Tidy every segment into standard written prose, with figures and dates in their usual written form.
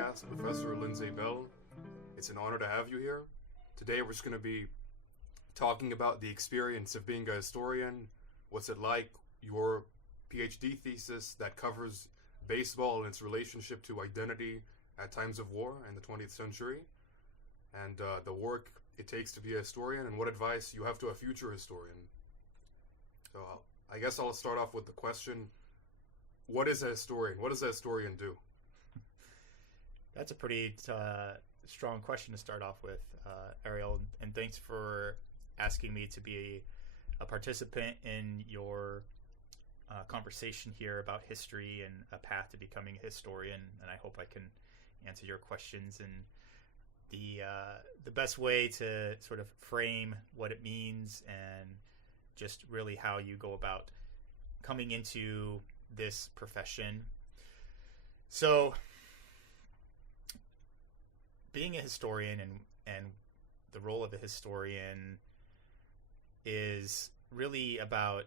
podcast, Professor Lindsay Bell. It's an honor to have you here. Today we're just going to be talking about the experience of being a historian, what's it like, your PhD thesis that covers baseball and its relationship to identity at times of war in the 20th century, and the work it takes to be a historian, and what advice you have to a future historian. So I guess I'll start off with the question, what is a historian? What does a historian do? That's a pretty strong question to start off with, Ariel, and thanks for asking me to be a participant in your conversation here about history and a path to becoming a historian, and I hope I can answer your questions in the best way to sort of frame what it means and just really how you go about coming into this profession. So being a historian and the role of a historian is really about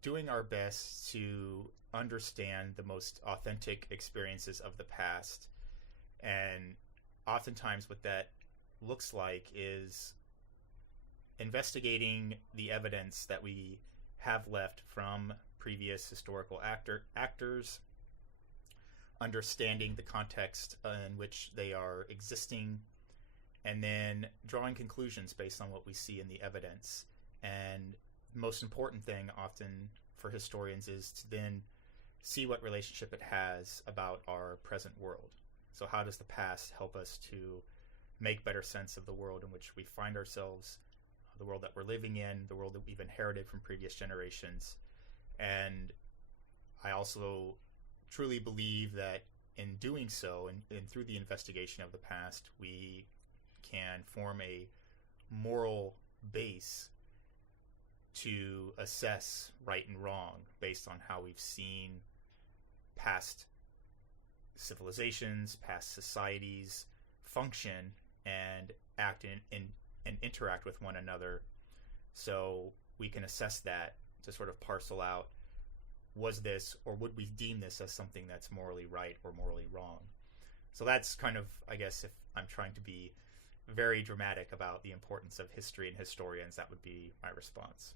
doing our best to understand the most authentic experiences of the past. And oftentimes what that looks like is investigating the evidence that we have left from previous historical actors, understanding the context in which they are existing, and then drawing conclusions based on what we see in the evidence. And the most important thing often for historians is to then see what relationship it has about our present world. So how does the past help us to make better sense of the world in which we find ourselves, the world that we're living in, the world that we've inherited from previous generations? And I also truly believe that in doing so, and through the investigation of the past, we can form a moral base to assess right and wrong based on how we've seen past civilizations, past societies function and act and interact with one another. So we can assess that to sort of parcel out, was this, or would we deem this as something that's morally right or morally wrong? So that's kind of, I guess, if I'm trying to be very dramatic about the importance of history and historians, that would be my response.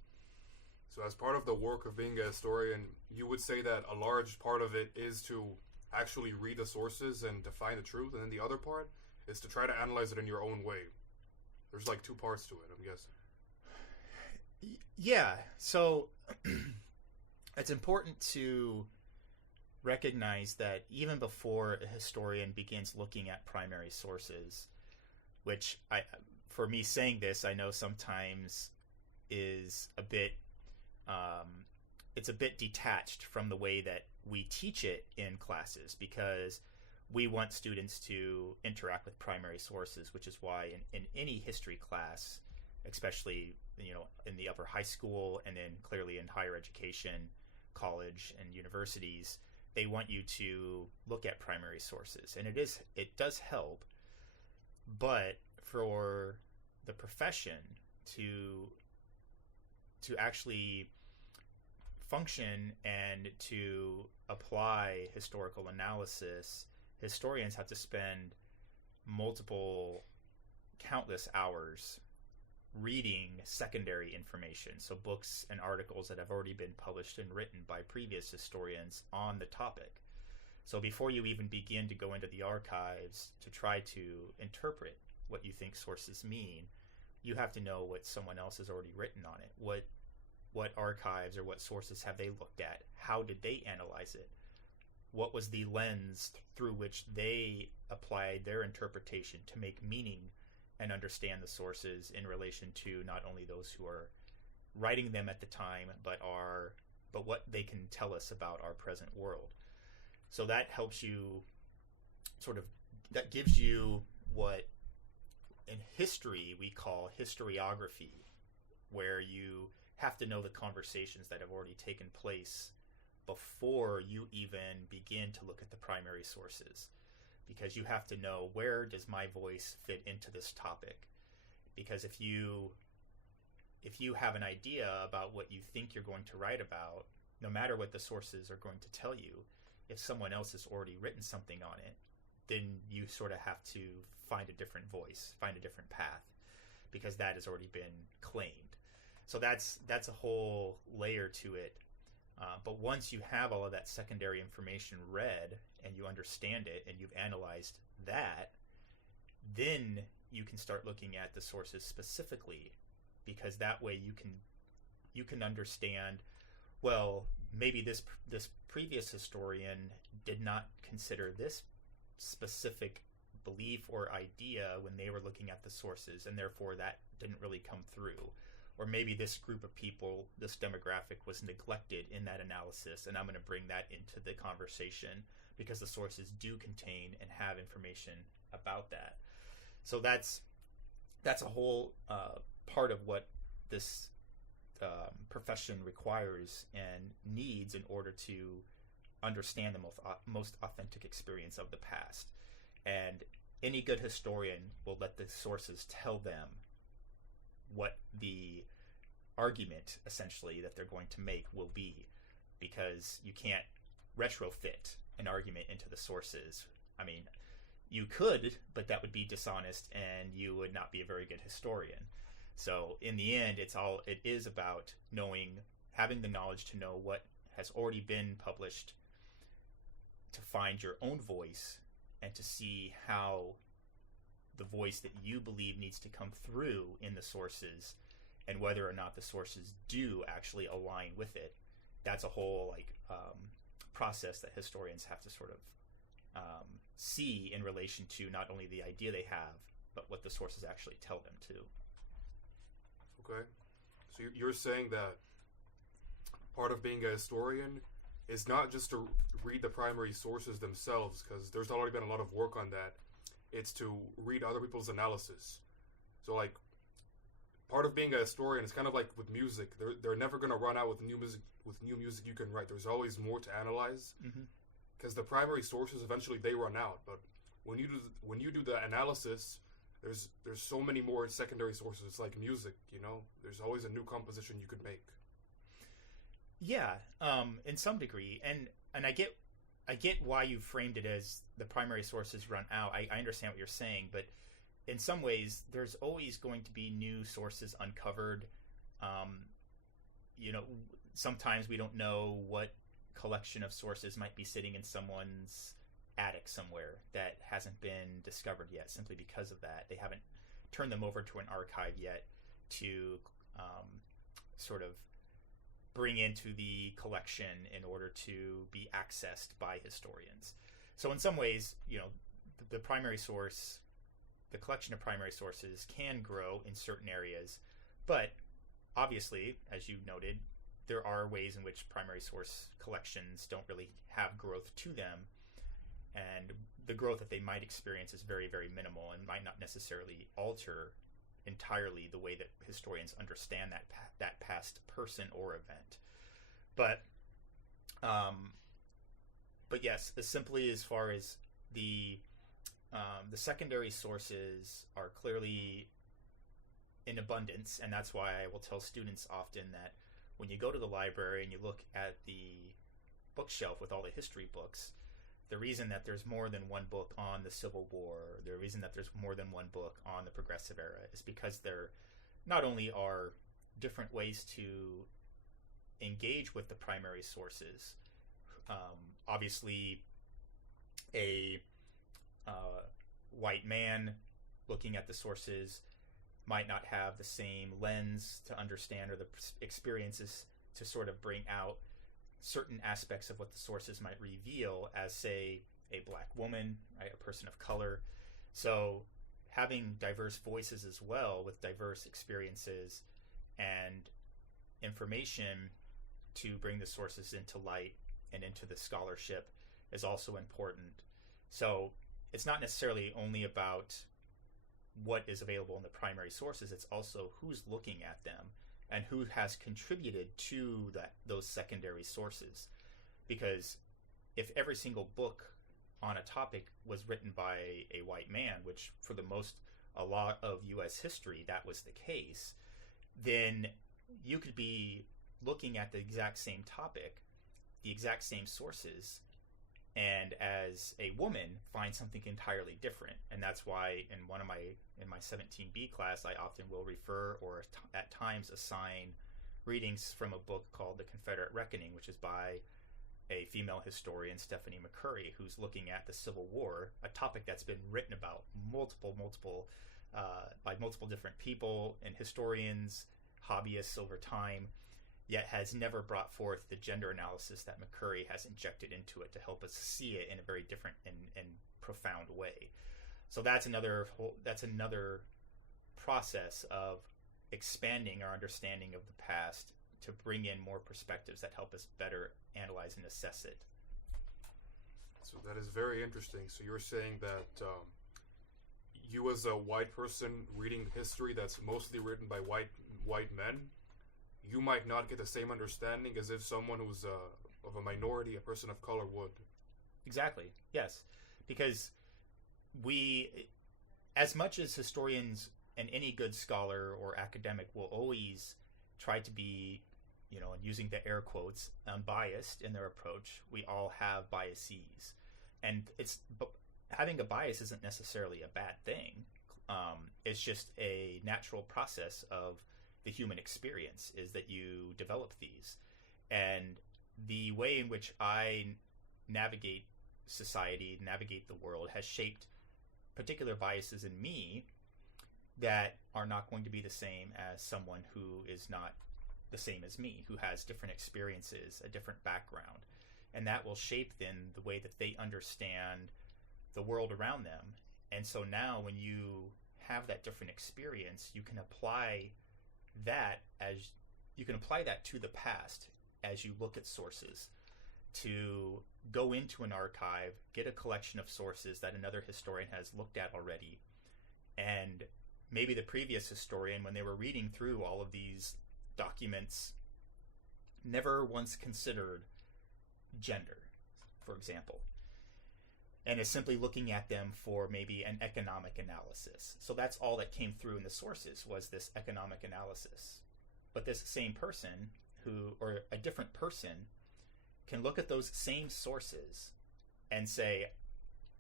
So as part of the work of being a historian, you would say that a large part of it is to actually read the sources and to find the truth, and then the other part is to try to analyze it in your own way. There's like two parts to it, I'm guessing. Yeah, so it's important to recognize that even before a historian begins looking at primary sources, which for me saying this, I know sometimes is a bit, it's a bit detached from the way that we teach it in classes, because we want students to interact with primary sources, which is why in any history class, especially in the upper high school and then clearly in higher education, college and universities, they want you to look at primary sources, and it does help. But for the profession to actually function and to apply historical analysis, historians have to spend countless hours reading secondary information, so books and articles that have already been published and written by previous historians on the topic. So before you even begin to go into the archives to try to interpret what you think sources mean, you have to know what someone else has already written on it. What archives or what sources have they looked at? How did they analyze it? What was the lens through which they applied their interpretation to make meaning and understand the sources in relation to not only those who are writing them at the time, but what they can tell us about our present world. So that helps you that gives you what in history we call historiography, where you have to know the conversations that have already taken place before you even begin to look at the primary sources, because you have to know, where does my voice fit into this topic? Because if you have an idea about what you think you're going to write about, no matter what the sources are going to tell you, if someone else has already written something on it, then you sort of have to find a different voice, find a different path, because that has already been claimed. So that's a whole layer to it. But once you have all of that secondary information read and you understand it and you've analyzed that, then you can start looking at the sources specifically, because that way you can understand, well, maybe this previous historian did not consider this specific belief or idea when they were looking at the sources, and therefore that didn't really come through. Or maybe this group of people, this demographic, was neglected in that analysis, and I'm going to bring that into the conversation because the sources do contain and have information about that. So that's a whole part of what this profession requires and needs in order to understand the most authentic experience of the past. And any good historian will let the sources tell them what the argument, essentially, that they're going to make will be, because you can't retrofit an argument into the sources. I mean, you could, but that would be dishonest and you would not be a very good historian. So in the end, it is about having the knowledge to know what has already been published, to find your own voice and to see how the voice that you believe needs to come through in the sources, and whether or not the sources do actually align with it. That's a whole process that historians have to sort of see in relation to not only the idea they have, but what the sources actually tell them to. Okay. So you're saying that part of being a historian is not just to read the primary sources themselves, because there's already been a lot of work on that. It's to read other people's analysis. So, like, part of being a historian is kind of like with music. They're never going to run out with new music you can write. There's always more to analyze, because the primary sources eventually they run out. But when you do the analysis, there's so many more secondary sources. It's like music, There's always a new composition you could make. Yeah, in some degree, and I get why you framed it as the primary sources run out. I understand what you're saying, but in some ways, there's always going to be new sources uncovered. Sometimes we don't know what collection of sources might be sitting in someone's attic somewhere that hasn't been discovered yet, simply because of that. They haven't turned them over to an archive yet to sort of bring into the collection in order to be accessed by historians. So in some ways, the primary source, the collection of primary sources can grow in certain areas, but obviously, as you noted, there are ways in which primary source collections don't really have growth to them, and the growth that they might experience is very, very minimal and might not necessarily alter entirely the way that historians understand that past person or event. But yes, simply as far as the secondary sources are clearly in abundance, and that's why I will tell students often that when you go to the library and you look at the bookshelf with all the history books, the reason that there's more than one book on the Civil War, the reason that there's more than one book on the Progressive Era, is because there not only are different ways to engage with the primary sources. Obviously, a white man looking at the sources might not have the same lens to understand, or the experiences to sort of bring out certain aspects of what the sources might reveal, as, say, a black woman, right, a person of color. So having diverse voices as well, with diverse experiences and information to bring the sources into light and into the scholarship, is also important. So it's not necessarily only about what is available in the primary sources, it's also who's looking at them and who has contributed to those secondary sources. Because if every single book on a topic was written by a white man, which for a lot of U.S. history that was the case, then you could be looking at the exact same topic, the exact same sources, and as a woman find something entirely different. And that's why in my 17B class, I often will refer or at times assign readings from a book called The Confederate Reckoning, which is by a female historian, Stephanie McCurry, who's looking at the Civil War, a topic that's been written about by multiple different people and historians, hobbyists over time, yet has never brought forth the gender analysis that McCurry has injected into it to help us see it in a very different and profound way. So that's another process of expanding our understanding of the past to bring in more perspectives that help us better analyze and assess it. So that is very interesting. So you're saying that you as a white person reading history that's mostly written by white men, you might not get the same understanding as if someone who's of a minority, a person of color, would. Exactly. Yes. Because we, as much as historians and any good scholar or academic will always try to be, and using the air quotes, unbiased in their approach, we all have biases. And having a bias isn't necessarily a bad thing. It's just a natural process of the human experience, is that you develop these. And the way in which I navigate society, navigate the world, has shaped particular biases in me that are not going to be the same as someone who is not the same as me, who has different experiences, a different background. And that will shape then the way that they understand the world around them. And so now when you have that different experience, you can apply that to the past as you look at sources, to go into an archive, get a collection of sources that another historian has looked at already, and maybe the previous historian, when they were reading through all of these documents, never once considered gender, for example, and is simply looking at them for maybe an economic analysis. So that's all that came through in the sources, was this economic analysis. But this same person or a different person can look at those same sources and say,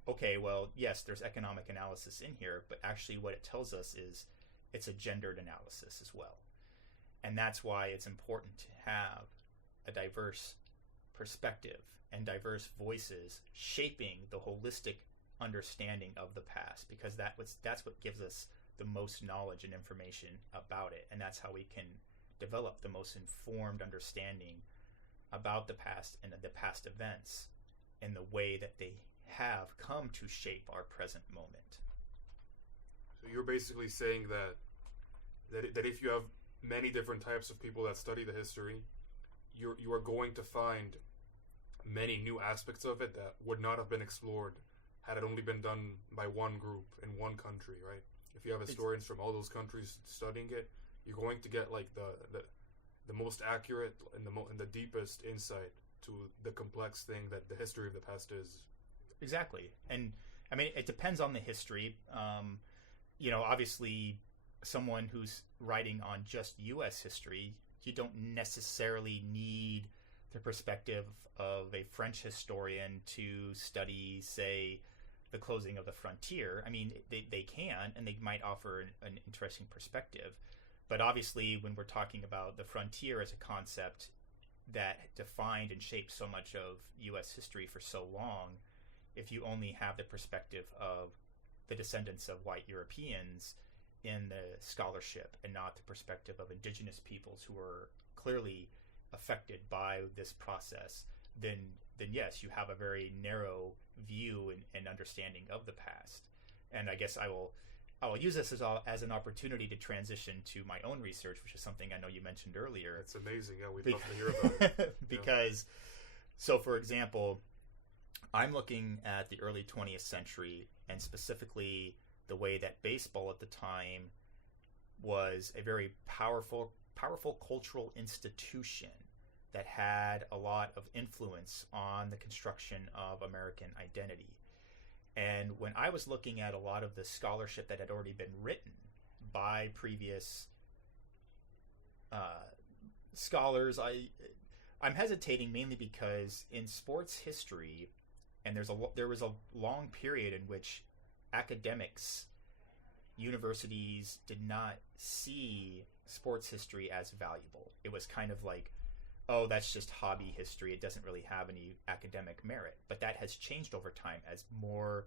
okay, well, yes, there's economic analysis in here, but actually what it tells us is it's a gendered analysis as well. And that's why it's important to have a diverse perspective and diverse voices shaping the holistic understanding of the past, because that's what gives us the most knowledge and information about it. And that's how we can develop the most informed understanding about the past and the past events in the way that they have come to shape our present moment. So you're basically saying that if you have many different types of people that study the history, you are going to find many new aspects of it that would not have been explored had it only been done by one group in one country, right? If you have historians from all those countries studying it, you're going to get like the most accurate and the deepest insight to the complex thing that the history of the past is. Exactly. And I mean, it depends on the history. Obviously someone who's writing on just U.S. history, you don't necessarily need the perspective of a French historian to study, say, the closing of the frontier. I mean, they can, and they might offer an interesting perspective. But obviously, when we're talking about the frontier as a concept that defined and shaped so much of U.S. history for so long, if you only have the perspective of the descendants of white Europeans in the scholarship and not the perspective of indigenous peoples who were clearly affected by this process, then yes, you have a very narrow view and understanding of the past. And I guess I will use this as an opportunity to transition to my own research, which is something I know you mentioned earlier. It's amazing. Yeah, we'd love to hear about it. Because, so for example, I'm looking at the early 20th century, and specifically the way that baseball at the time was a very powerful cultural institution that had a lot of influence on the construction of American identity. And when I was looking at a lot of the scholarship that had already been written by previous scholars, I'm hesitating mainly because in sports history, And there was a long period in which academics, universities did not see sports history as valuable. It was kind of like, oh, that's just hobby history. It doesn't really have any academic merit. But that has changed over time as more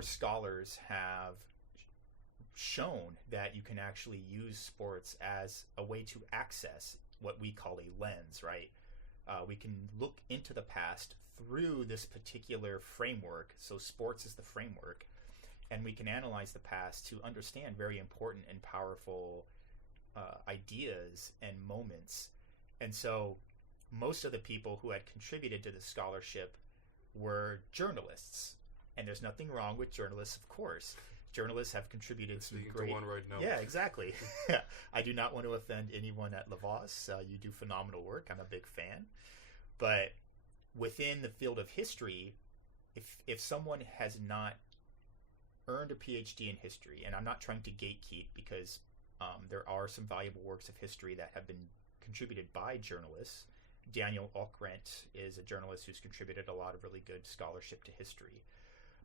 scholars have shown that you can actually use sports as a way to access what we call a lens, right? We can look into the past through this particular framework. So sports is the framework. And we can analyze the past to understand very important and powerful ideas and moments. And so most of the people who had contributed to the scholarship were journalists. And there's nothing wrong with journalists, of course. Journalists have contributed some great... to one right now. Yeah, exactly. I do not want to offend anyone at Lavos. You do phenomenal work. I'm a big fan. But within the field of history, if someone has not earned a PhD in history, and I'm not trying to gatekeep because there are some valuable works of history that have been contributed by journalists. Daniel Okrent is a journalist who's contributed a lot of really good scholarship to history.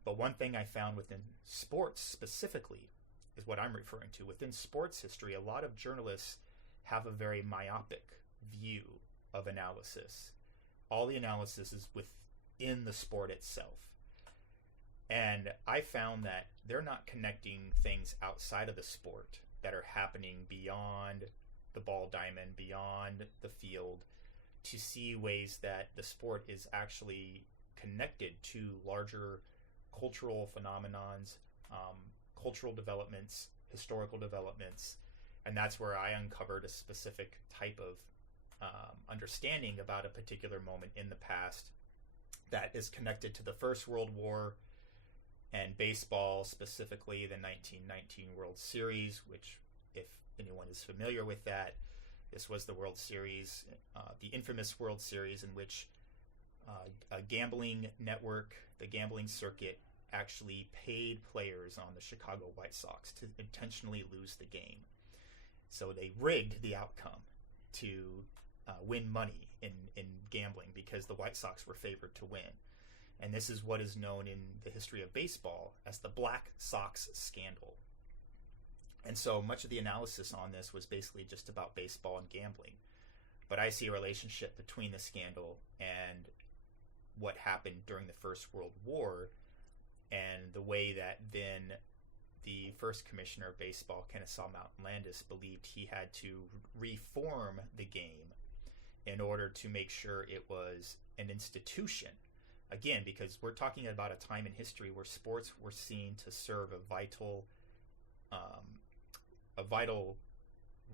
But one thing I found within sports specifically is what I'm referring to. Within sports history, a lot of journalists have a very myopic view of analysis. All the analysis is within the sport itself. And I found that they're not connecting things outside of the sport that are happening beyond the ball diamond, beyond the field, to see ways that the sport is actually connected to larger cultural phenomenons, cultural developments, historical developments. And that's where I uncovered a specific type of understanding about a particular moment in the past that is connected to the First World War and baseball, specifically the 1919 World Series, which, if anyone is familiar with that, this was the World Series, the infamous World Series in which a gambling network, the gambling circuit, actually paid players on the Chicago White Sox to intentionally lose the game. So they rigged the outcome to win money in gambling because the White Sox were favored to win. And this is what is known in the history of baseball as the Black Sox scandal. And so much of the analysis on this was basically just about baseball and gambling. But I see a relationship between the scandal and what happened during the First World War and the way that then the first commissioner of baseball, Kennesaw Mountain Landis, believed he had to reform the game in order to make sure it was an institution. Again, because we're talking about a time in history where sports were seen to serve a vital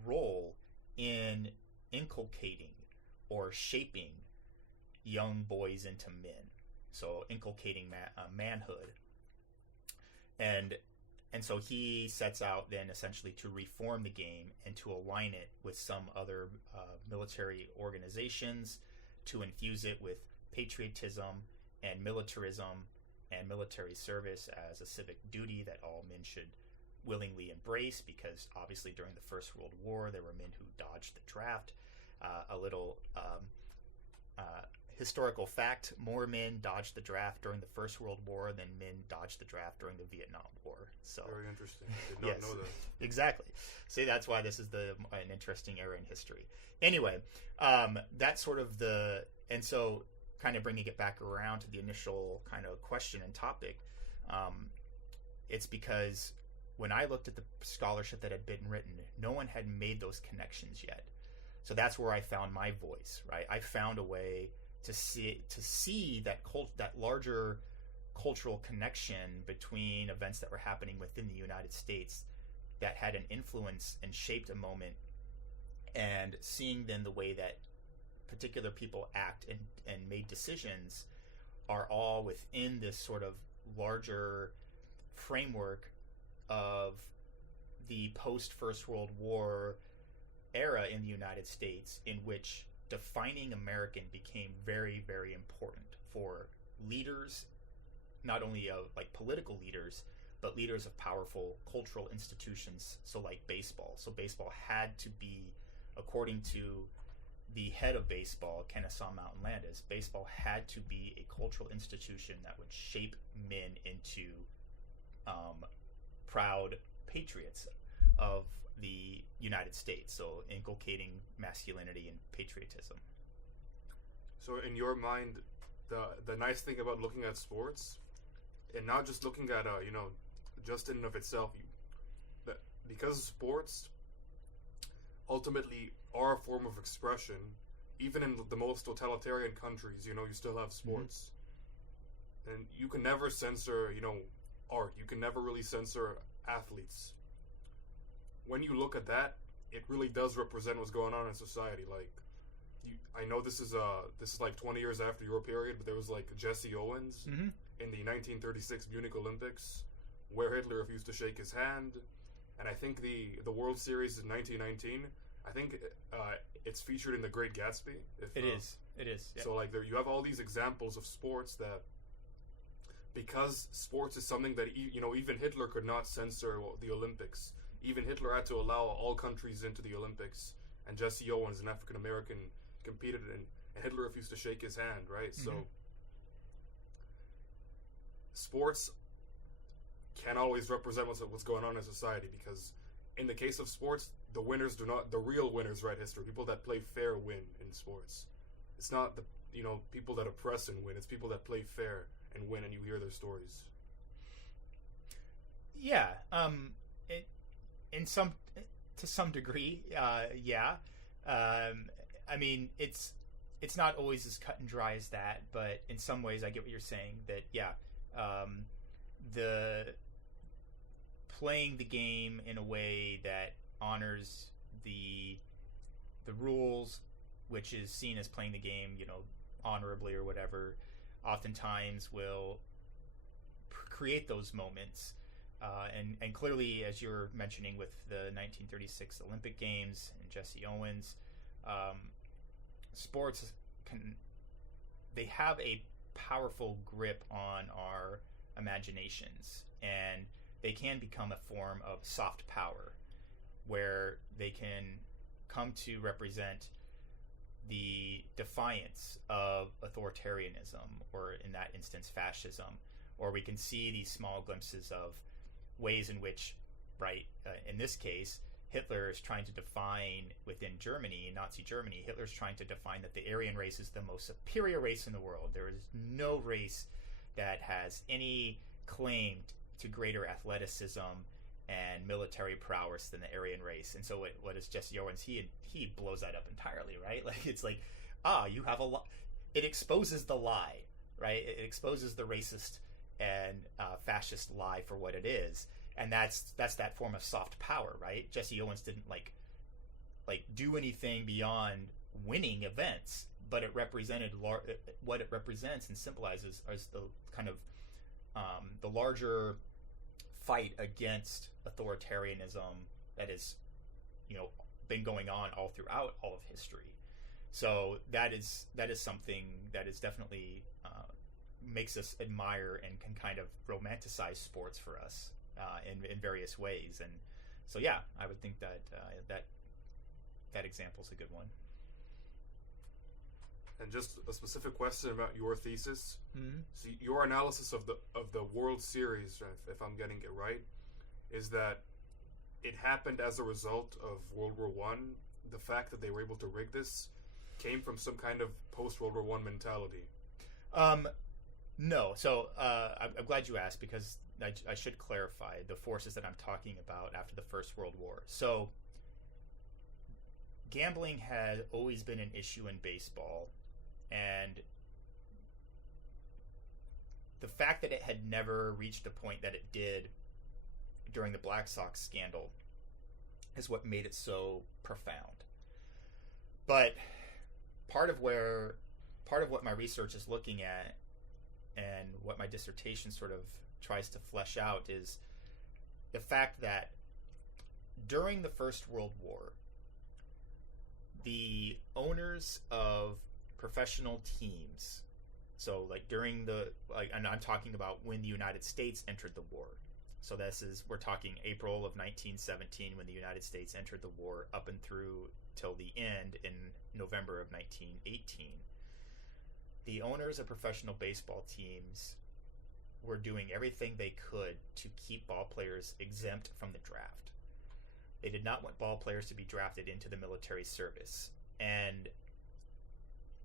role in inculcating or shaping young boys into men. So inculcating manhood. And so he sets out then essentially to reform the game and to align it with some other military organizations, to infuse it with patriotism and militarism and military service as a civic duty that all men should willingly embrace, because obviously during the First World War there were men who dodged the draft. A little historical fact, more men dodged the draft during the First World War than men dodged the draft during the Vietnam War. So very interesting. Did not know that. Exactly. See, that's why this is an interesting era in history. Anyway, that's sort of and so kind of bringing it back around to the initial kind of question and topic, it's because when I looked at the scholarship that had been written, no one had made those connections yet. So that's where I found my voice, right? I found a way to see that larger cultural connection between events that were happening within the United States that had an influence and shaped a moment, and seeing then the way that particular people act and made decisions are all within this sort of larger framework of the post-First World War era in the United States, in which defining American became very, very important for leaders, not only of political leaders, but leaders of powerful cultural institutions, so like baseball. So baseball had to be, according to the head of baseball, Kennesaw Mountain Landis, baseball had to be a cultural institution that would shape men into proud patriots of the United States, so inculcating masculinity and patriotism. So in your mind, the nice thing about looking at sports, and not just looking at just in and of itself, because sports ultimately are a form of expression. Even in the most totalitarian countries, you still have sports, and you can never censor art. You can never really censor athletes. When you look at that, it really does represent what's going on in society. Like, I know this is like 20 years after your period, but there was like Jesse Owens in the 1936 Munich Olympics, where Hitler refused to shake his hand, and I think the World Series in 1919. I think it's featured in The Great Gatsby. It is. Yeah. So like you have all these examples of sports that, because sports is something that even Hitler could not censor the Olympics. Even Hitler had to allow all countries into the Olympics, and Jesse Owens, an African American, competed in, and Hitler refused to shake his hand. Right. So sports can't always represent what's going on in society, because in the case of sports, the real winners write history. People that play fair win in sports. It's not the people that oppress and win. It's people that play fair and win, and you hear their stories. Yeah. To some degree, yeah. I mean, it's not always as cut and dry as that, but in some ways, I get what you're saying. That the playing the game in a way that honors the rules, which is seen as playing the game, honorably or whatever, oftentimes will create those moments. And clearly, as you're mentioning with the 1936 Olympic Games and Jesse Owens, sports they have a powerful grip on our imaginations, and they can become a form of soft power, where they can come to represent the defiance of authoritarianism, or in that instance, fascism. Or we can see these small glimpses of ways in which, in this case, Hitler is trying to define within Germany, Nazi Germany, Hitler's trying to define that the Aryan race is the most superior race in the world. There is no race that has any claim to greater athleticism and military prowess than the Aryan race. And so what is Jesse Owens? He blows that up entirely, right? Like, it's like, you have a lot. It exposes the lie, right? It exposes the racist and fascist lie for what it is, and that's that form of soft power, right? Jesse Owens didn't like do anything beyond winning events, but it represented what it represents and symbolizes as the kind of the larger fight against authoritarianism that is been going on all throughout all of history. So that is something that is definitely makes us admire and can kind of romanticize sports for us in various ways. And so, yeah, I would think that that example is a good one. And just a specific question about your thesis. Mm-hmm. So your analysis of the World Series, if I'm getting it right, is that it happened as a result of World War I. The fact that they were able to rig this came from some kind of post-World War I mentality. No. So I'm glad you asked, because I should clarify the forces that I'm talking about after the First World War. So gambling had always been an issue in baseball, and the fact that it had never reached a point that it did during the Black Sox scandal is what made it so profound. But part of what my research is looking at, and what my dissertation sort of tries to flesh out, is the fact that during the First World War, the owners of professional teams, so and I'm talking about when the United States entered the war. So we're talking April of 1917, when the United States entered the war, up and through till the end in November of 1918, the owners of professional baseball teams were doing everything they could to keep ball players exempt from the draft. They did not want ball players to be drafted into the military service. And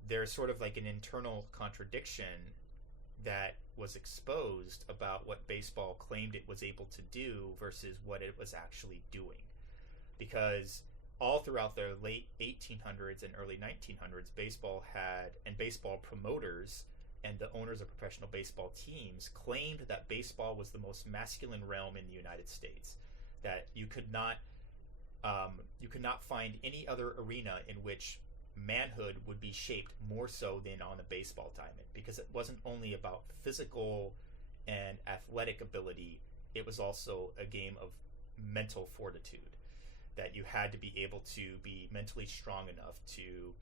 there's sort of like an internal contradiction that was exposed about what baseball claimed it was able to do versus what it was actually doing. Because all throughout the late 1800s and early 1900s, baseball promoters and the owners of professional baseball teams claimed that baseball was the most masculine realm in the United States. That you could not find any other arena in which manhood would be shaped more so than on the baseball diamond, because it wasn't only about physical and athletic ability, it was also a game of mental fortitude, that you had to be able to be mentally strong enough to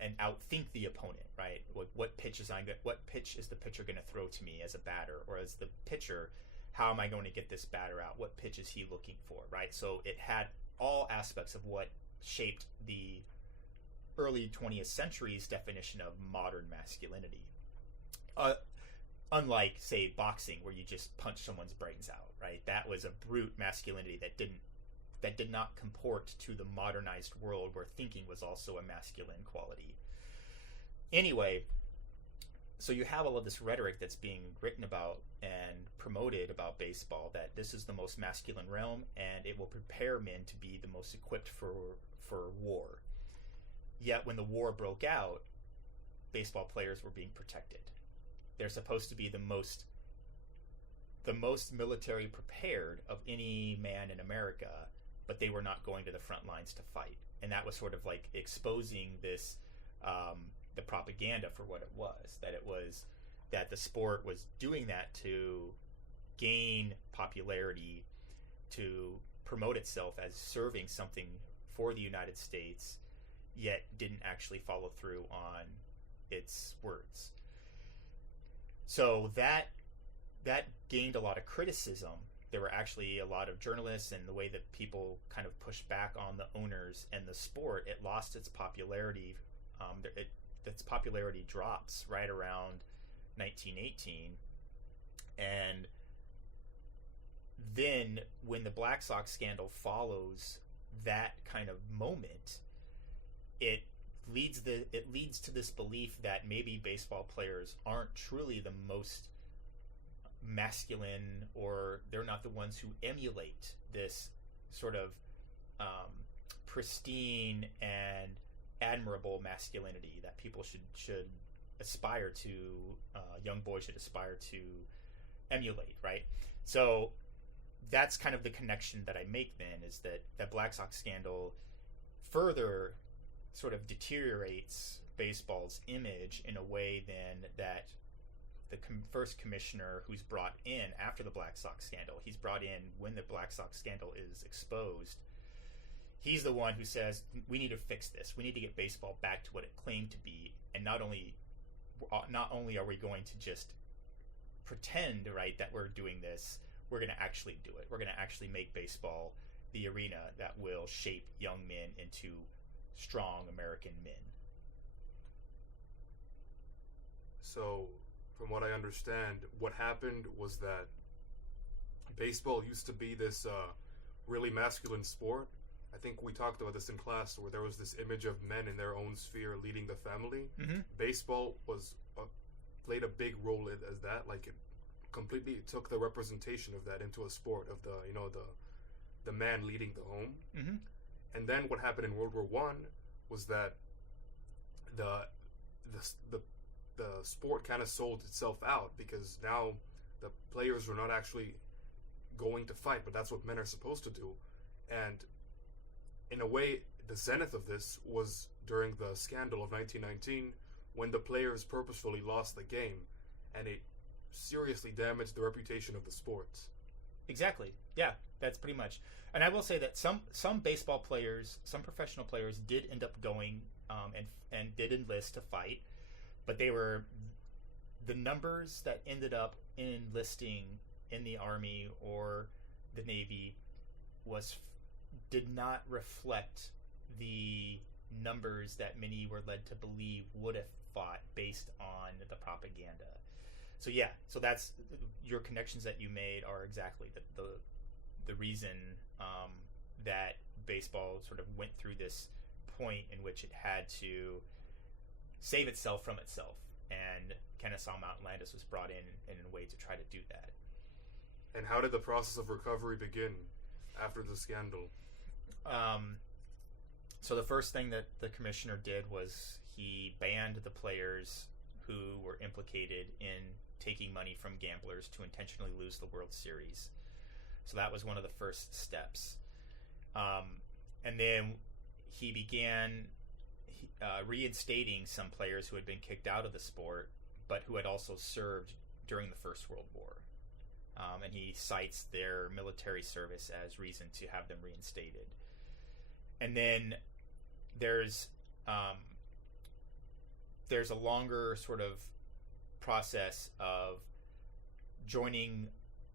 and outthink the opponent, right? What pitch is the pitcher going to throw to me as a batter, or as the pitcher, how am I going to get this batter out? What pitch is he looking for, right? So it had all aspects of what shaped the early 20th century's definition of modern masculinity. Unlike, say, boxing, where you just punch someone's brains out, right? That was a brute masculinity that did not comport to the modernized world where thinking was also a masculine quality. Anyway, so you have all of this rhetoric that's being written about and promoted about baseball, that this is the most masculine realm and it will prepare men to be the most equipped for war. Yet when the war broke out, baseball players were being protected. They're supposed to be the most military prepared of any man in America, but they were not going to the front lines to fight. And that was sort of like exposing this, the propaganda for what it was, that the sport was doing that to gain popularity, to promote itself as serving something for the United States, yet didn't actually follow through on its words. So that gained a lot of criticism. There were actually a lot of journalists, and the way that people kind of pushed back on the owners and the sport, it lost its popularity. Its popularity drops right around 1918. And then when the Black Sox scandal follows that kind of moment, it leads to this belief that maybe baseball players aren't truly the most masculine, or they're not the ones who emulate this sort of pristine and admirable masculinity that people should aspire to, young boys should aspire to emulate, right? So that's kind of the connection that I make then, is that Black Sox scandal further sort of deteriorates baseball's image in a way then that the first commissioner who's brought in after the Black Sox scandal, he's brought in when the Black Sox scandal is exposed. He's the one who says, we need to fix this. We need to get baseball back to what it claimed to be. And not only are we going to just pretend, right, that we're doing this, we're going to actually do it. We're going to actually make baseball the arena that will shape young men into strong American men. So, from what I understand, what happened was that baseball used to be this really masculine sport. I think we talked about this in class, where there was this image of men in their own sphere leading the family. Mm-hmm. Baseball was played a big role as that. Like, it completely took the representation of that into a sport of the man leading the home. Mm-hmm. And then what happened in World War I was that the sport kind of sold itself out, because now the players were not actually going to fight, but that's what men are supposed to do. And in a way, the zenith of this was during the scandal of 1919, when the players purposefully lost the game, and it seriously damaged the reputation of the sport. Exactly. Yeah, that's pretty much. And I will say that some baseball players, some professional players, did end up going and did enlist to fight, but they were the numbers that ended up enlisting in the Army or the Navy did not reflect the numbers that many were led to believe would have fought based on the propaganda. So yeah, so that's your connections that you made are exactly the reason that baseball sort of went through this point in which it had to save itself from itself, and Kennesaw Mountain Landis was brought in a way to try to do that. And how did the process of recovery begin after the scandal? So the first thing that the commissioner did was he banned the players who were implicated in taking money from gamblers to intentionally lose the World Series. So that was one of the first steps. And then he began reinstating some players who had been kicked out of the sport, but who had also served during the First World War. And he cites their military service as reason to have them reinstated. And then there's a longer sort of process of joining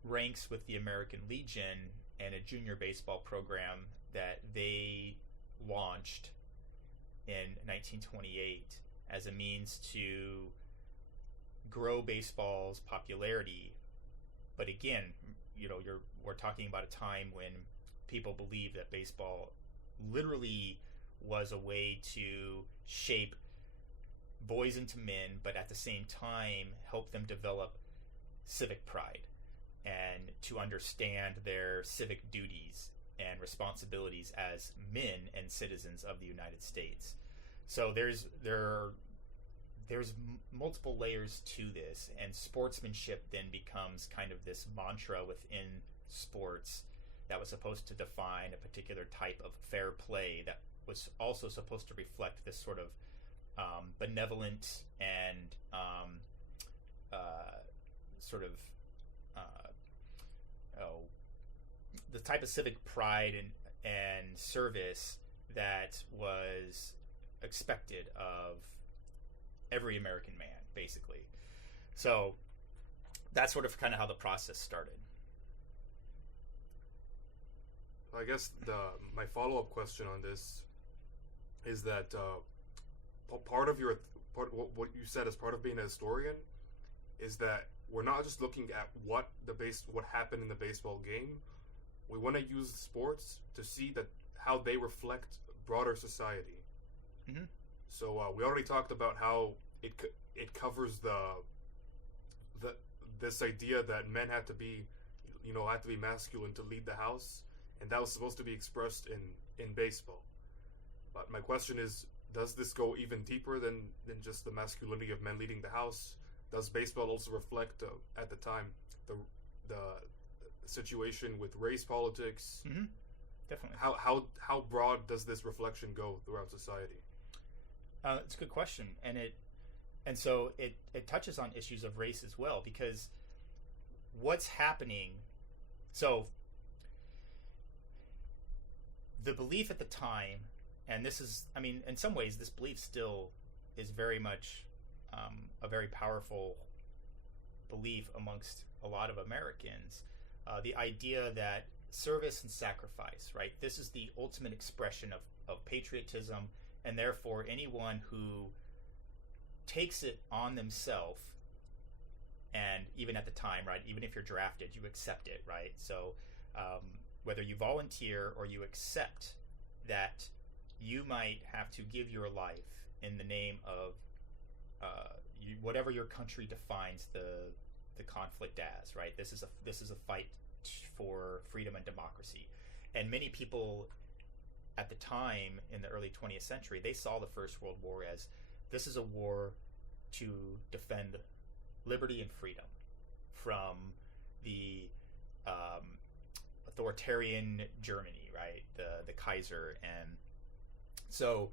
ranks with the American Legion and a junior baseball program that they launched in 1928 as a means to grow baseball's popularity. But again, we're talking about a time when people believed that baseball literally was a way to shape boys into men, but at the same time help them develop civic pride and to understand their civic duties and responsibilities as men and citizens of the United States. So there's multiple layers to this, and sportsmanship then becomes kind of this mantra within sports that was supposed to define a particular type of fair play that was also supposed to reflect this sort of benevolent and the type of civic pride and service that was expected of every American man, basically. So that's sort of kind of how the process started. I guess my follow-up question on this is that part of what you said as part of being a historian is that we're not just looking at what happened in the baseball game. We want to use sports to see how they reflect broader society. Mm-hmm. So we already talked about how it covers this idea that men had to be masculine to lead the house, and that was supposed to be expressed in baseball. But my question is, does this go even deeper than just the masculinity of men leading the house? Does baseball also reflect at the time the situation with race politics? Mm-hmm. Definitely. How broad does this reflection go throughout society? It's a good question, and so it touches on issues of race as well, because what's happening. So the belief at the time, and this is, I mean, in some ways, this belief still is very much a very powerful belief amongst a lot of Americans. The idea that service and sacrifice, right? This is the ultimate expression of patriotism, and therefore anyone who takes it on themselves, and even at the time, right? Even if you're drafted, you accept it, right? So whether you volunteer or you accept that you might have to give your life in the name of whatever your country defines the conflict as, right? This is a fight for freedom and democracy, and many people at the time in the early 20th century, they saw the First World War as this is a war to defend liberty and freedom from the authoritarian Germany, right? The Kaiser. And so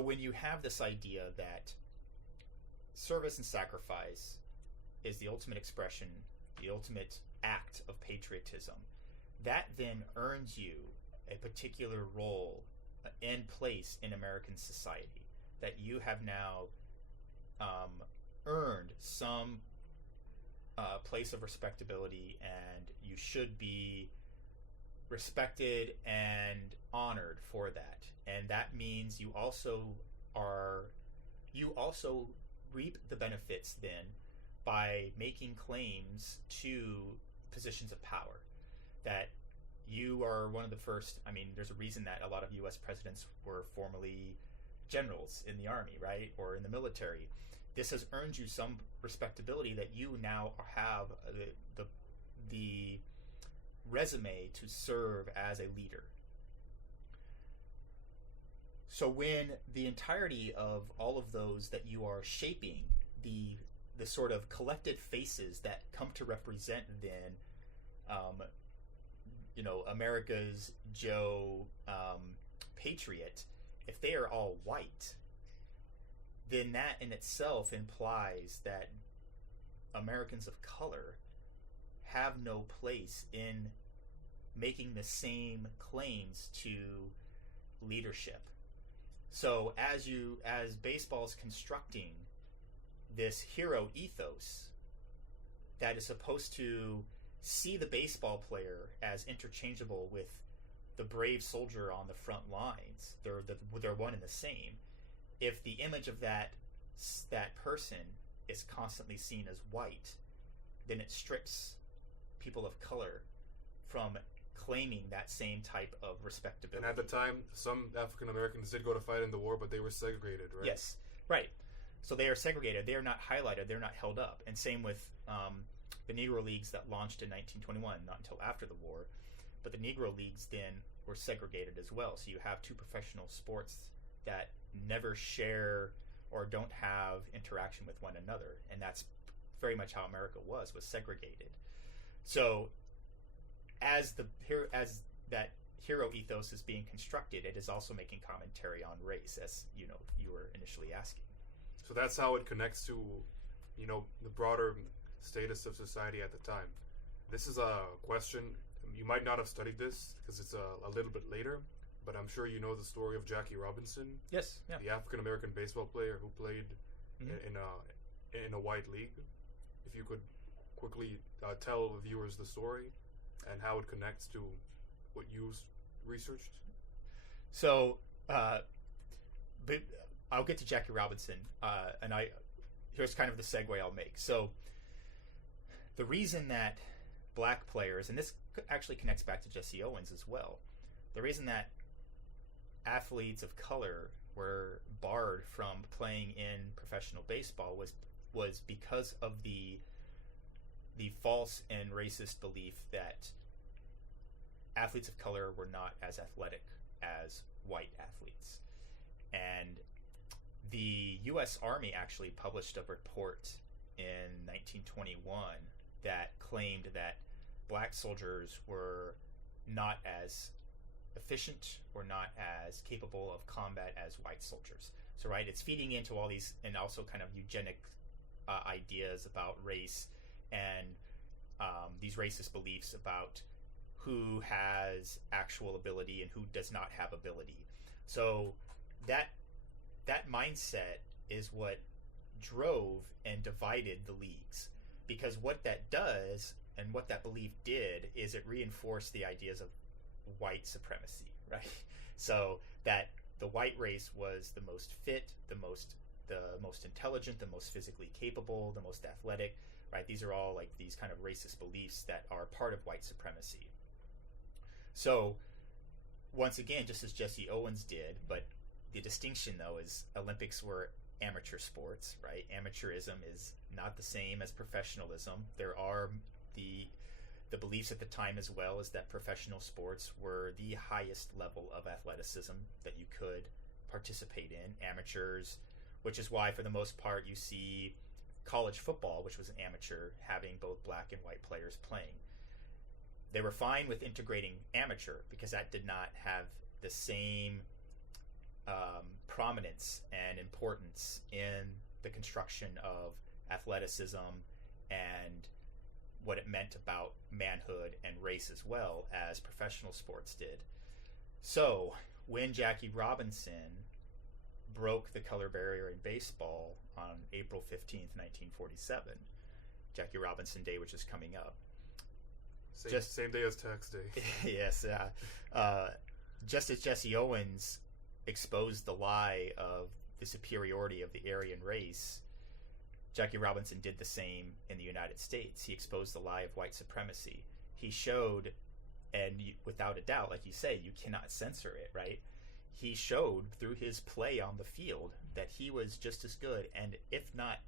when you have this idea that service and sacrifice is the ultimate expression, the ultimate act of patriotism, that then earns you a particular role and place in American society, that you have now earned some place of respectability, and you should be respected and honored for that. And that means you also reap the benefits then by making claims to positions of power. That you are one of the first, I mean, there's a reason that a lot of US presidents were formerly generals in the army, right? Or in the military. This has earned you some respectability that you now have the resume to serve as a leader. So when the entirety of all of those that you are shaping, the sort of collected faces that come to represent then, America's Joe patriot, if they are all white, then that in itself implies that Americans of color have no place in making the same claims to leadership. So as baseball's constructing this hero ethos that is supposed to see the baseball player as interchangeable with the brave soldier on the front lines, they're one and the same. If the image of that person is constantly seen as white, then it strips people of color from claiming that same type of respectability. And at the time, some African Americans did go to fight in the war, but they were segregated, right? Yes, right. So they are segregated. They are not highlighted. They're not held up. And same with the Negro Leagues that launched in 1921, not until after the war. But the Negro Leagues then were segregated as well. So you have two professional sports that never share or don't have interaction with one another. And that's very much how America was segregated. So as that hero ethos is being constructed, it is also making commentary on race, as you were initially asking. So that's how it connects to, the broader status of society at the time. This is a question, you might not have studied this because it's a little bit later, but I'm sure you know the story of Jackie Robinson. Yes, yeah. The African American baseball player who played in a white league. If you could quickly tell the viewers the story and how it connects to what you researched. So, but I'll get to Jackie Robinson, and here's kind of the segue I'll make. So, the reason that black players, and this actually connects back to Jesse Owens as well, the reason that athletes of color were barred from playing in professional baseball was because of the false and racist belief that athletes of color were not as athletic as white athletes. And the U.S. Army actually published a report in 1921 that claimed that black soldiers were not as efficient or not as capable of combat as white soldiers. So, right, it's feeding into all these, and also kind of eugenic ideas about race and these racist beliefs about who has actual ability and who does not have ability. So that mindset is what drove and divided the leagues, because what that does and what that belief did is it reinforced the ideas of white supremacy, right? So that the white race was the most fit, the most intelligent, the most physically capable, the most athletic, right? These are all like these kind of racist beliefs that are part of white supremacy. So once again, just as Jesse Owens did, but the distinction though is Olympics were amateur sports, right? Amateurism is not the same as professionalism. There are the beliefs at the time as well is that professional sports were the highest level of athleticism that you could participate in. Amateurs, which is why for the most part you see college football, which was an amateur, having both black and white players playing. They were fine with integrating amateur because that did not have the same prominence and importance in the construction of athleticism and what it meant about manhood and race as well as professional sports did. So when Jackie Robinson broke the color barrier in baseball on April 15th, 1947, Jackie Robinson Day, which is coming up. Same day as tax day. Yes, just as Jesse Owens exposed the lie of the superiority of the Aryan race, Jackie Robinson did the same in the United States. He exposed the lie of white supremacy. He showed, and without a doubt, like you say, you cannot censor it, right? He showed through his play on the field that he was just as good, and if not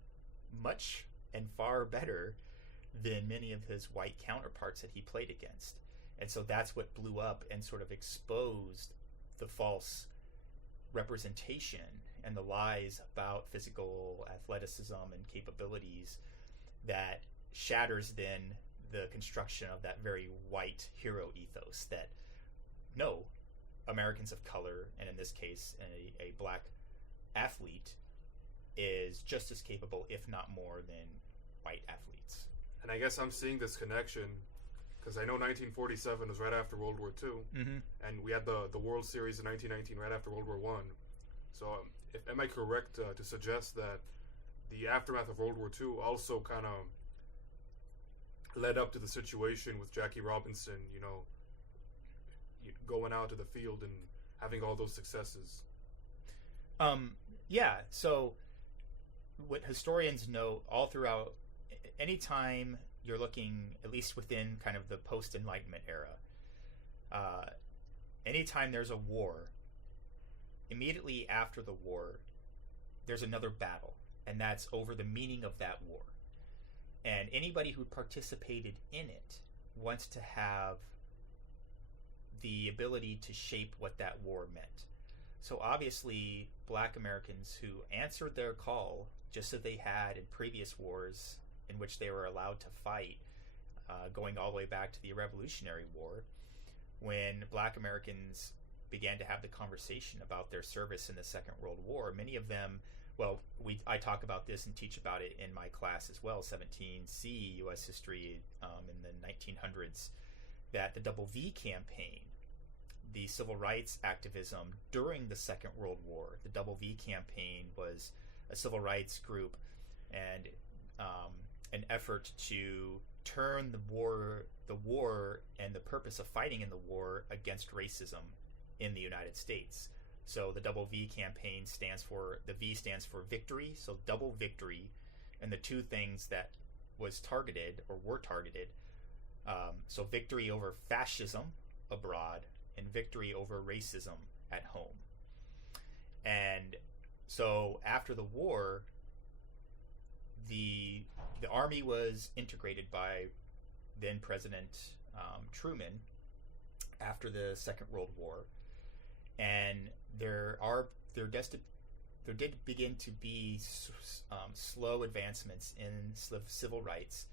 much and far better than many of his white counterparts that he played against. And so that's what blew up and sort of exposed the false representation and the lies about physical athleticism and capabilities that shatters then the construction of that very white hero ethos that no, Americans of color, and in this case a black athlete, is just as capable, if not more, than white athletes. And I guess I'm seeing this connection because I know 1947 was right after World War II, and we had the World Series in 1919 right after World War I. So am I correct to suggest that the aftermath of World War II also kind of led up to the situation with Jackie Robinson, going out to the field and having all those successes? Yeah, so what historians know all throughout, anytime you're looking, at least within kind of the post-Enlightenment era, anytime there's a war, immediately after the war, there's another battle, and that's over the meaning of that war. And anybody who participated in it wants to have the ability to shape what that war meant. So obviously, black Americans who answered their call, just as they had in previous wars in which they were allowed to fight, going all the way back to the Revolutionary War, when black Americans began to have the conversation about their service in the Second World War, many of them, well, I talk about this and teach about it in my class as well, 17C, U.S. History in the 1900s, that the Double V campaign, the civil rights activism during the Second World War, the Double V campaign was a civil rights group and an effort to turn the war and the purpose of fighting in the war against racism in the United States. So the Double V campaign the V stands for victory, so double victory, and the two things that were targeted, so victory over fascism abroad and victory over racism at home. And so after the war, the Army was integrated by then President Truman after the Second World War, and there did begin to be slow advancements in civil rights.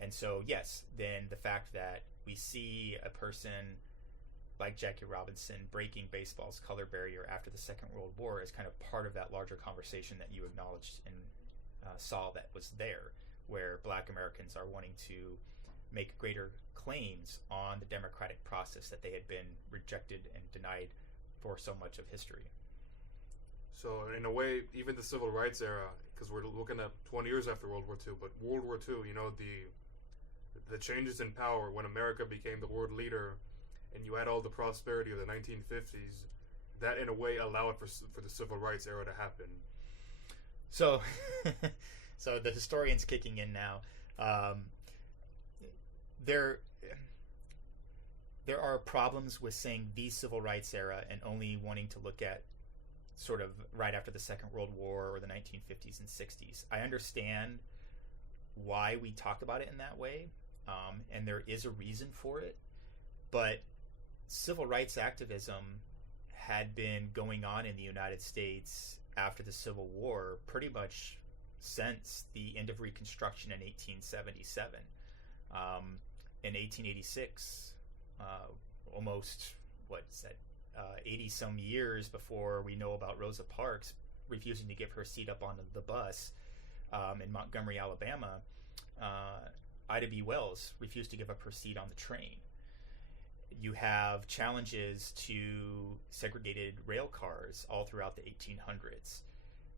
And so yes, then the fact that we see a person like Jackie Robinson breaking baseball's color barrier after the Second World War is kind of part of that larger conversation that you acknowledged and saw that was there, where black Americans are wanting to make greater claims on the democratic process that they had been rejected and denied for so much of history. So in a way, even the civil rights era, because we're looking at 20 years after World War II, but World War II, the changes in power when America became the world leader, and you had all the prosperity of the 1950s, that in a way allowed for the civil rights era to happen. So, so the historian's kicking in now. There are problems with saying the civil rights era and only wanting to look at sort of right after the Second World War or the 1950s and 60s. I understand why we talk about it in that way, and there is a reason for it, but civil rights activism had been going on in the United States after the Civil War pretty much since the end of Reconstruction in 1877. In 1886, almost, 80 some years before we know about Rosa Parks refusing to give her seat up on the bus in Montgomery, Alabama, Ida B. Wells refused to give up her seat on the train. You have challenges to segregated rail cars all throughout the 1800s.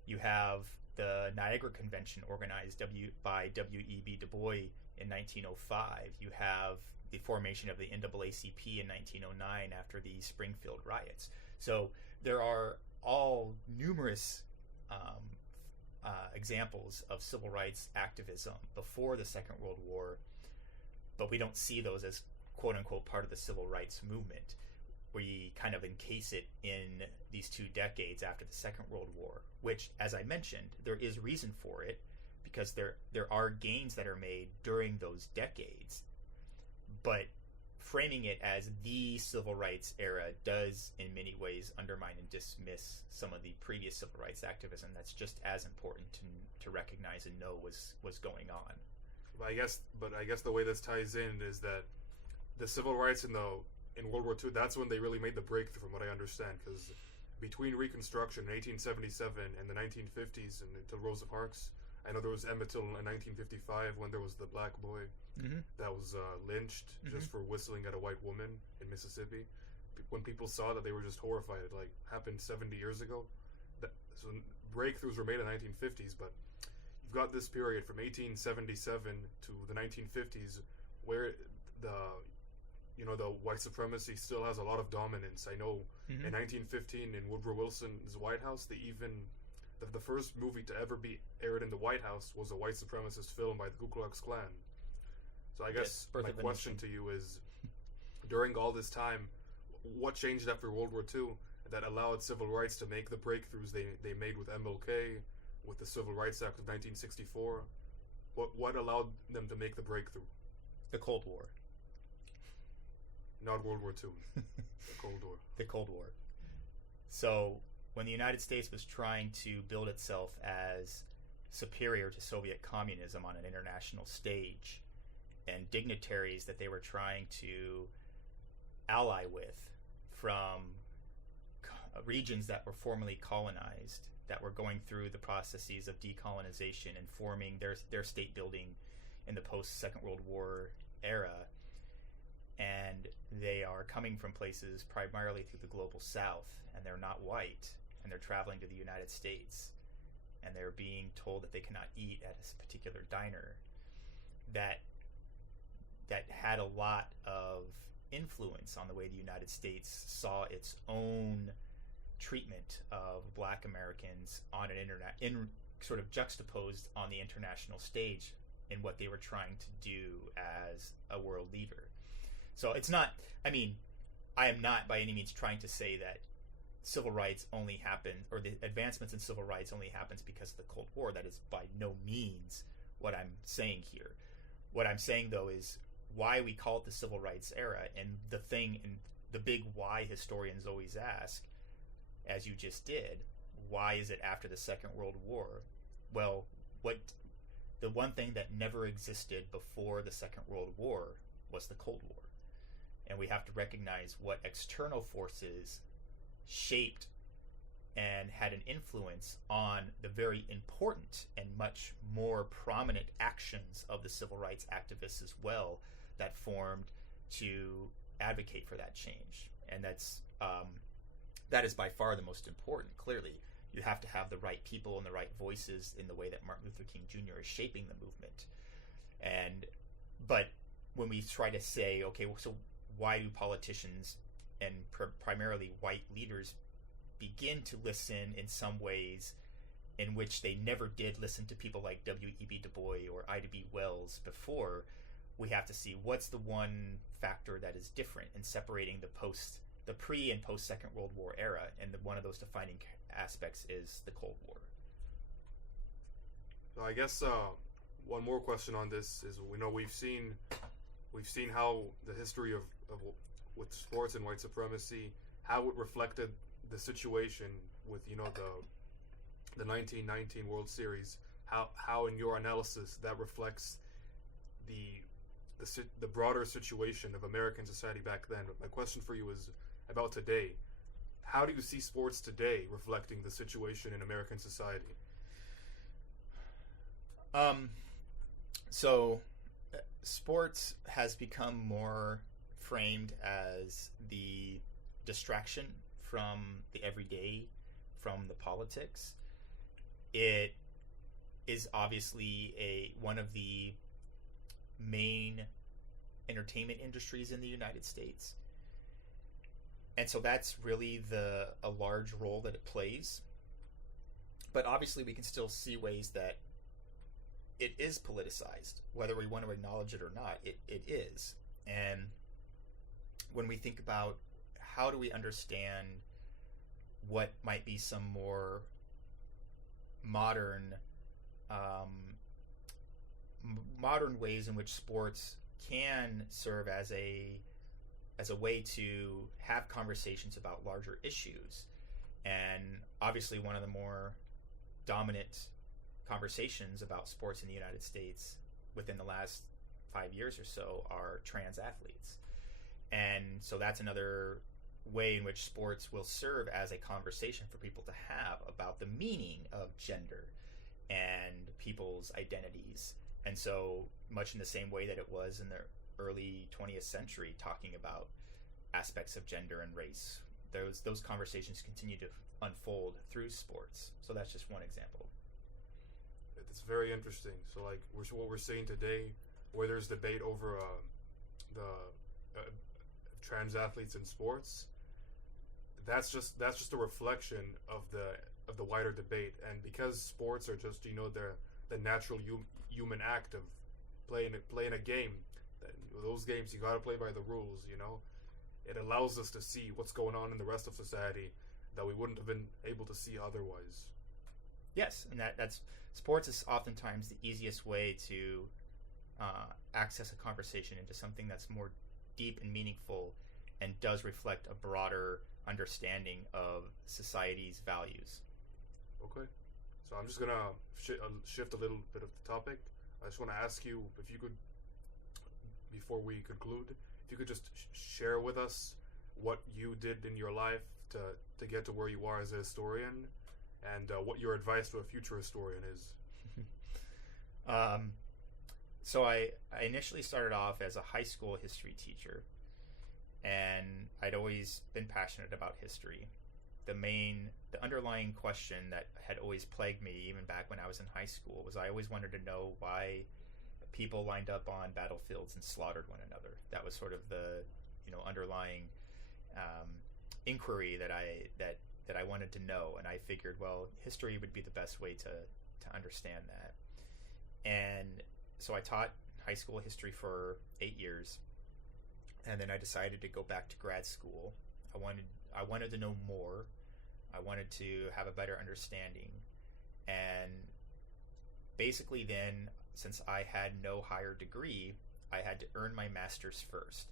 You have the Niagara Convention organized by W.E.B. Du Bois in 1905. You have the formation of the NAACP in 1909 after the Springfield riots. So there are all numerous examples of civil rights activism before the Second World War, but we don't see those as quote-unquote part of the civil rights movement. We kind of encase it in these 2 decades after the Second World War, which, as I mentioned, there is reason for it, because there are gains that are made during those decades. But framing it as the civil rights era does in many ways undermine and dismiss some of the previous civil rights activism that's just as important to recognize and know was going on. But I guess the way this ties in is that the civil rights in World War II, that's when they really made the breakthrough, from what I understand, because between Reconstruction in 1877 and the 1950s and until Rosa Parks, I know there was Emmett Till in 1955 when there was the black boy that was lynched just for whistling at a white woman in Mississippi. When people saw that, they were just horrified. It happened 70 years ago. So breakthroughs were made in the 1950s, but you've got this period from 1877 to the 1950s where the white supremacy still has a lot of dominance. I know in 1915 in Woodrow Wilson's White House, the first movie to ever be aired in the White House was a white supremacist film by the Ku Klux Klan. So I guess my question to you is, during all this time, what changed after World War II that allowed civil rights to make the breakthroughs they made with MLK, with the Civil Rights Act of 1964? What allowed them to make the breakthrough? The Cold War. Not World War II. The Cold War. The Cold War. So when the United States was trying to build itself as superior to Soviet communism on an international stage, and dignitaries that they were trying to ally with from regions that were formerly colonized, that were going through the processes of decolonization and forming their state building in the post-Second World War era, and they are coming from places primarily through the global south, and they're not white, and they're traveling to the United States, and they're being told that they cannot eat at a particular diner, that had a lot of influence on the way the United States saw its own treatment of Black Americans on an sort of juxtaposed on the international stage in what they were trying to do as a world leader. So it's not, I am not by any means trying to say that civil rights only happen, or the advancements in civil rights only happens because of the Cold War. That is by no means what I'm saying here. What I'm saying, though, is why we call it the Civil Rights era, and the big why historians always ask, as you just did, why is it after the Second World War? Well, the one thing that never existed before the Second World War was the Cold War. And we have to recognize what external forces shaped and had an influence on the very important and much more prominent actions of the civil rights activists as well, that formed to advocate for that change. And that is by far the most important. Clearly, you have to have the right people and the right voices in the way that Martin Luther King Jr. is shaping the movement. But when we try to say, okay, well, so why do politicians and primarily white leaders begin to listen in some ways in which they never did listen to people like W.E.B. Du Bois or Ida B. Wells before? We have to see what's the one factor that is different in separating the pre and post Second World War era, and one of those defining aspects is the Cold War. So I guess one more question on this is, we've seen how the history of with sports and white supremacy, how it reflected the situation with the 1919 World Series, how in your analysis that reflects the broader situation of American society back then. My question for you is about today. How do you see sports today reflecting the situation in American society? So sports has become more framed as the distraction from the everyday, from the politics. It is obviously one of the main entertainment industries in the United States. And so that's really a large role that it plays. But obviously we can still see ways that it is politicized, whether we want to acknowledge it or not. It is. And when we think about how do we understand what might be some more modern ways in which sports can serve as a way to have conversations about larger issues. And obviously one of the more dominant conversations about sports in the United States within the last 5 years or so are trans athletes. And so that's another way in which sports will serve as a conversation for people to have about the meaning of gender and people's identities. And so much in the same way that it was in the early 20th century, talking about aspects of gender and race, those conversations continue to unfold through sports. So that's just one example. It's very interesting. So like what we're seeing today, where there's debate over the trans athletes in sports, that's just a reflection of the wider debate. And because sports are just the natural human act of playing a game, those games you got to play by the rules. It allows us to see what's going on in the rest of society that we wouldn't have been able to see otherwise. Yes, and that's sports is oftentimes the easiest way to access a conversation into something that's more deep and meaningful and does reflect a broader understanding of society's values. Okay, so I'm just gonna shift a little bit of the topic. I just want to ask you if you could, before we conclude, if you could just share with us what you did in your life to get to where you are as a historian, and what your advice to a future historian is. So I initially started off as a high school history teacher, and I'd always been passionate about history. The underlying question that had always plagued me, even back when I was in high school, was I always wanted to know why people lined up on battlefields and slaughtered one another. That was sort of the underlying inquiry that I wanted to know, and I figured, well, history would be the best way to understand that. And so I taught high school history for 8 years, and then I decided to go back to grad school. I wanted to know more. I wanted to have a better understanding. And basically then, since I had no higher degree, I had to earn my master's first.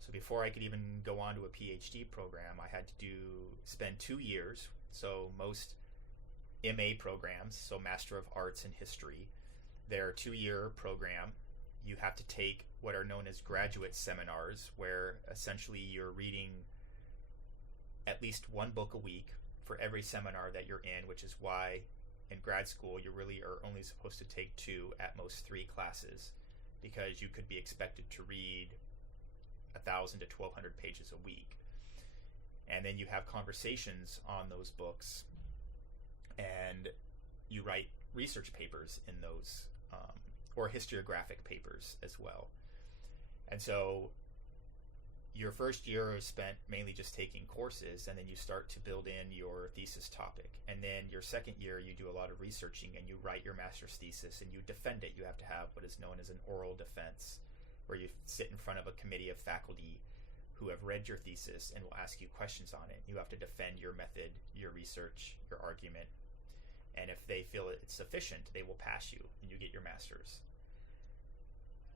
So before I could even go on to a PhD program, I had to spend 2 years. So most MA programs, so Master of Arts in History, they're a 2-year program. You have to take what are known as graduate seminars, where essentially you're reading at least one book a week for every seminar that you're in, which is why in grad school you really are only supposed to take 2, at most 3 classes, because you could be expected to read 1,000 to 1,200 pages a week. And then you have conversations on those books, and you write research papers in those, or historiographic papers as well. And so your first year is spent mainly just taking courses, and then you start to build in your thesis topic. And then your second year, you do a lot of researching, and you write your master's thesis, and you defend it. You have to have what is known as an oral defense, where you sit in front of a committee of faculty who have read your thesis and will ask you questions on it. You have to defend your method, your research, your argument. And if they feel it's sufficient, they will pass you, and you get your master's.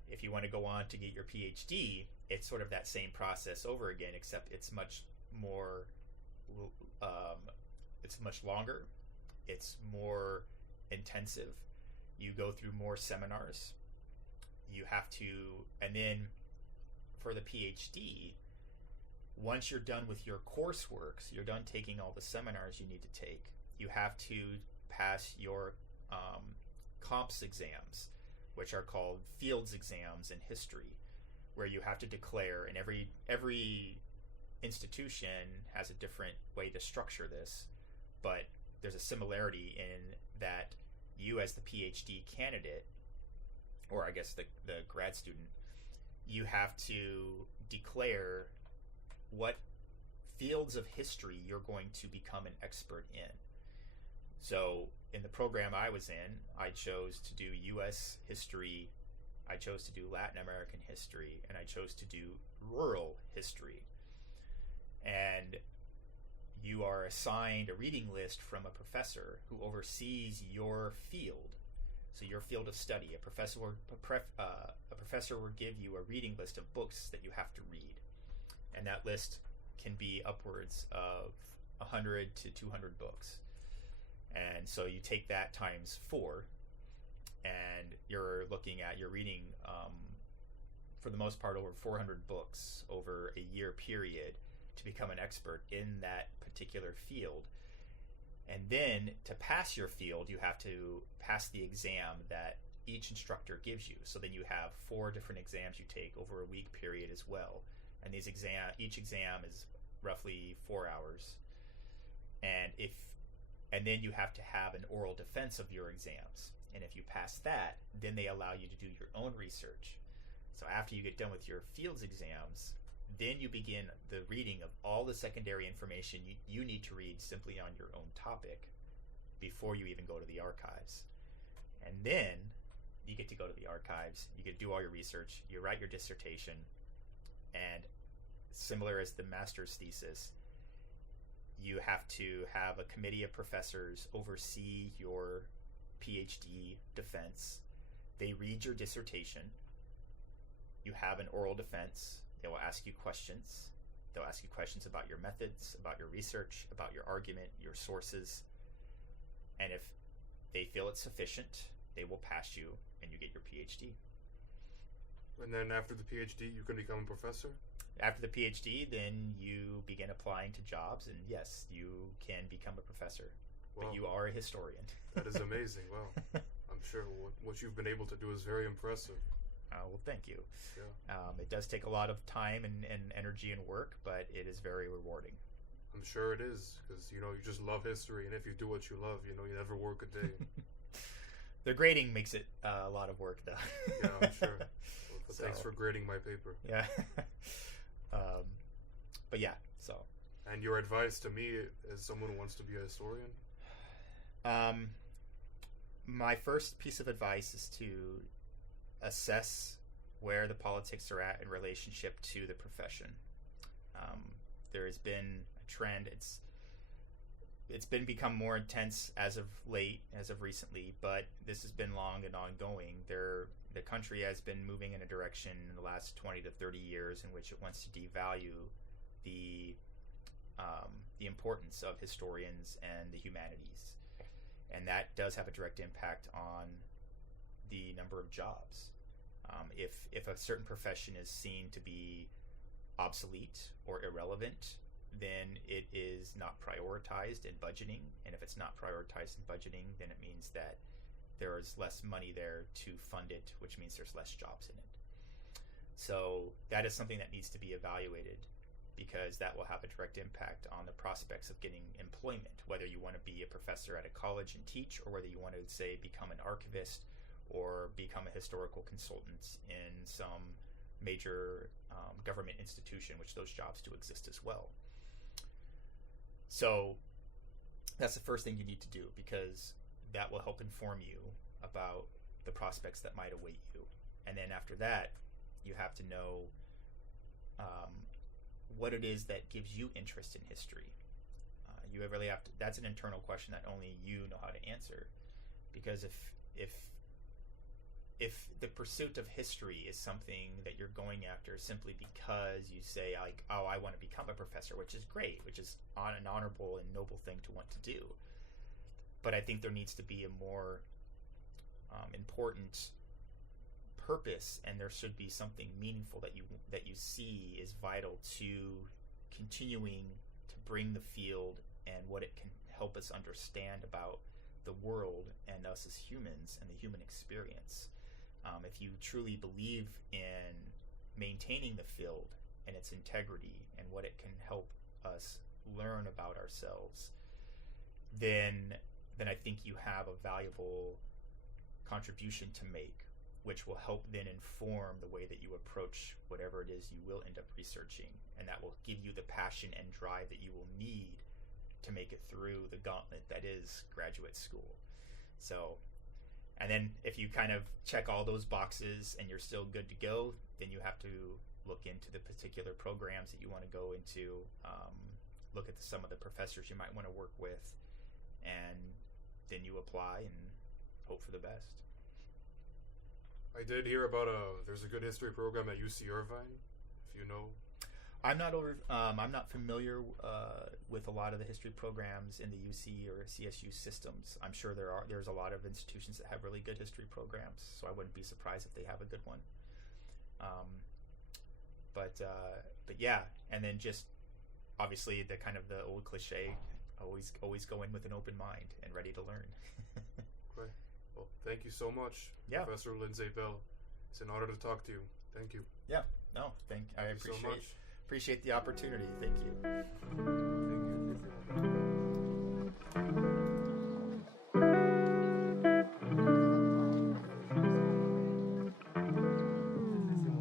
If you want to go on to get your PhD, it's sort of that same process over again, except it's much more, it's much longer, it's more intensive. You go through more seminars. You have to, and then for the PhD, once you're done with your coursework, so you're done taking all the seminars you need to take, you have to pass your comps exams, which are called fields exams in history, where you have to declare, and every institution has a different way to structure this, but there's a similarity in that you as the PhD candidate, or I guess the grad student, you have to declare what fields of history you're going to become an expert in. So in the program I was in, I chose to do U.S. history, I chose to do Latin American history, and I chose to do rural history. And you are assigned a reading list from a professor who oversees your field. So your field of study, a professor will give you a reading list of books that you have to read. And that list can be upwards of 100 to 200 books. And so you take that times 4, and you're reading, for the most part, over 400 books over a year period to become an expert in that particular field. And then to pass your field, you have to pass the exam that each instructor gives you. So then you have 4 different exams you take over a week period as well. And each exam is roughly 4 hours. And then you have to have an oral defense of your exams. And if you pass that, then they allow you to do your own research. So after you get done with your fields exams, then you begin the reading of all the secondary information you need to read simply on your own topic before you even go to the archives. And then you get to go to the archives, you get to do all your research, you write your dissertation, and similar as the master's thesis, you have to have a committee of professors oversee your PhD defense. They read your dissertation. You have an oral defense. They will ask you questions. They'll ask you questions about your methods, about your research, about your argument, your sources. And if they feel it's sufficient, they will pass you and you get your PhD. And then after the PhD, you can become a professor? After the PhD, then you begin applying to jobs, and yes, you can become a professor. Wow. But you are a historian. That is amazing. Wow. I'm sure what you've been able to do is very impressive. Well, thank you. Yeah. It does take a lot of time and energy and work, but it is very rewarding. I'm sure it is, because, you just love history, and if you do what you love, you never work a day. The grading makes it a lot of work, though. Yeah, I'm sure. Well, thanks for grading my paper. Yeah. But yeah, so. And your advice to me as someone who wants to be a historian? My first piece of advice is to assess where the politics are at in relationship to the profession. There has been a trend. It's become more intense as of recently, but this has been long and ongoing. The country has been moving in a direction in the last 20 to 30 years in which it wants to devalue the importance of historians and the humanities. And that does have a direct impact on the number of jobs. If a certain profession is seen to be obsolete or irrelevant, then it is not prioritized in budgeting. And if it's not prioritized in budgeting, then it means that there is less money there to fund it, which means there's less jobs in it. So that is something that needs to be evaluated, because that will have a direct impact on the prospects of getting employment, whether you want to be a professor at a college and teach, or whether you want to, say, become an archivist or become a historical consultant in some major government institution, which those jobs do exist as well. So that's the first thing you need to do, because that will help inform you about the prospects that might await you. And then after that, you have to know what it is that gives you interest in history. You really have to. That's an internal question that only you know how to answer, because if the pursuit of history is something that you're going after simply because you say, like, oh, I want to become a professor, which is great, which is an honorable and noble thing to want to do, but I think there needs to be a more important purpose, and there should be something meaningful that you see is vital to continuing to bring the field and what it can help us understand about the world and us as humans and the human experience. If you truly believe in maintaining the field and its integrity and what it can help us learn about ourselves, then I think you have a valuable contribution to make which will help then inform the way that you approach whatever it is you will end up researching, and that will give you the passion and drive that you will need to make it through the gauntlet that is graduate school. So, and then if you kind of check all those boxes and you're still good to go, then you have to look into the particular programs that you want to go into, look at some of the professors you might want to work with, and then you apply and hope for the best. I did hear about there's a good history program at UC Irvine, if you know. I'm not familiar with a lot of the history programs in the UC or CSU systems. I'm sure there's a lot of institutions that have really good history programs, so I wouldn't be surprised if they have a good one. But yeah, and then just obviously the kind of the old cliche, always go in with an open mind and ready to learn. Okay. Well, thank you so much, Yeah. Professor Lindsay Bell. It's an honor to talk to you. Thank you. Yeah. No, I Thank you so much. appreciate the opportunity. Thank you. Thank you.